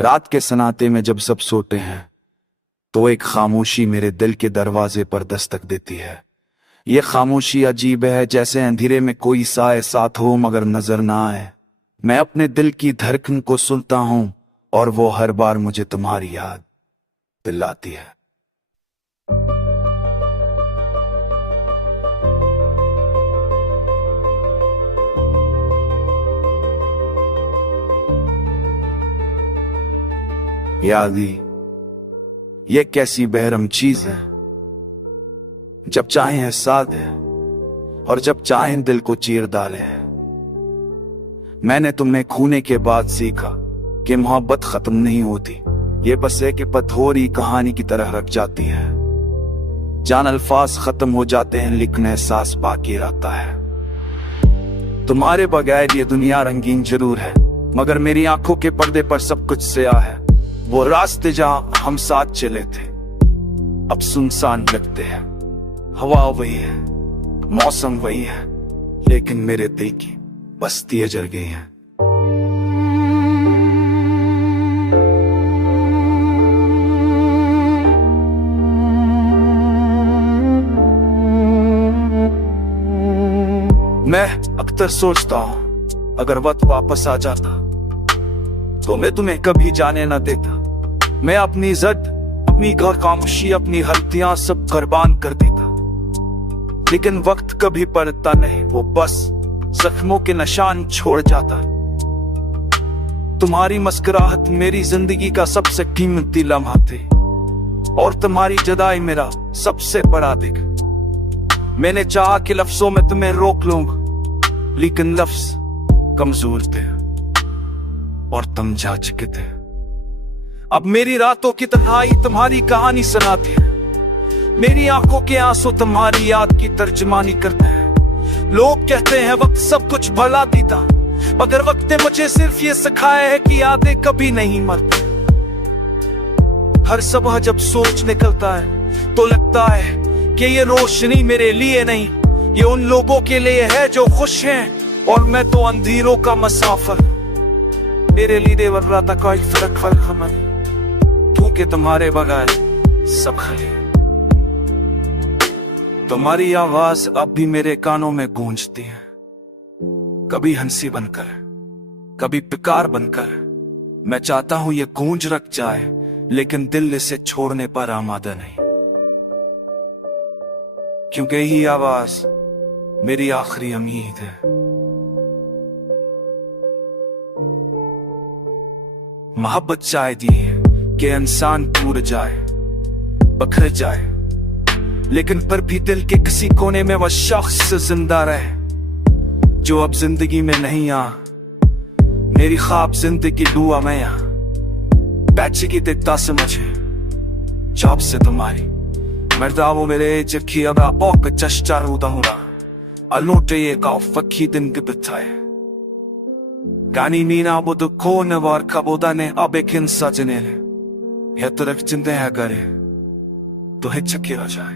रात के सन्नाटे में जब सब सोते हैं तो एक खामोशी मेरे दिल के दरवाजे पर दस्तक देती है। ये खामोशी अजीब है, जैसे अंधेरे में कोई साए साथ हो मगर नजर ना आए। मैं अपने दिल की धड़कन को सुनता हूं और वो हर बार मुझे तुम्हारी याद दिलाती है। यादी ये कैसी बेरहम चीज है, जब चाहे साथ है और जब चाहे दिल को चीर डाले है। मैंने तुम्हें खोने के बाद सीखा कि मोहब्बत खत्म नहीं होती, ये बस एक पथोरी कहानी की तरह रख जाती है। जान अल्फाज खत्म हो जाते हैं लेकिन एहसास बाकी रहता है। तुम्हारे बगैर ये दुनिया रंगीन जरूर है मगर मेरी आंखों के पर्दे पर सब कुछ स्याह है। वो रास्ते जहां हम साथ चले थे अब सुनसान लगते हैं। हवा वही है, मौसम वही है, लेकिन मेरे दिल की बस्तियां जल गई हैं। मैं अक्सर सोचता हूं अगर वक्त वापस आ जाता तो मैं तुम्हें कभी जाने ना देता। मैं अपनी इज्जत, अपनी खामोशी, अपनी गलतियां सब कुर्बान कर देता। लेकिन वक्त कभी पलटता नहीं, वो बस जख्मों के निशान छोड़ जाता। तुम्हारी मुस्कुराहट मेरी जिंदगी का सबसे कीमती लम्हा थे और तुम्हारी जुदाई मेरा सबसे बड़ा दुख। मैंने चाहा कि लफ्जों में तुम्हें रोक लूंगा लेकिन लफ्ज कमजोर थे और तुम जा चुके थे। अब मेरी रातों की तन्हाई तुम्हारी कहानी सुनाती है। मेरी आंखों के आंसू तुम्हारी याद की तर्जमानी करते हैं। लोग कहते हैं वक्त सब कुछ भुला देता, मगर वक्त ने मुझे सिर्फ ये सिखाया है कि यादें कभी नहीं मरती। हर सुबह जब सोच निकलता है तो लगता है कि ये रोशनी मेरे लिए नहीं, ये उन लोगों के लिए है जो खुश हैं और मैं तो अंधेरों का मुसाफिर। मेरे लिए वर्रा था कोई फर्क नहीं, क्योंकि तुम्हारे बगैर सब खाली। तुम्हारी आवाज अब भी मेरे कानों में गूंजती है, कभी हंसी बनकर, कभी पुकार बनकर। मैं चाहता हूं ये गूंज रख जाए लेकिन दिल इसे छोड़ने पर आमादा नहीं, क्योंकि यही आवाज मेरी आखिरी उम्मीद है। मोहब्बत चाहती है कि इंसान टूट जाए, बिखर जाए, लेकिन पर भी दिल के किसी कोने में वह शख्स जिंदा रहे जो अब जिंदगी में नहीं आ। मेरी ख्वाब जिंदगी दुआ में आ बैठे की दिखता समझे जब से तुम्हारी मर्दा वो मेरे जखी अब आप चश्चा रूदा अलोटे ये काफी दिन के बिताए गानी नीना बुद कोन वार कबोदा ने अब एक इंसा जने ये तरफ चिंते है करे तो हिचकी हो जाए।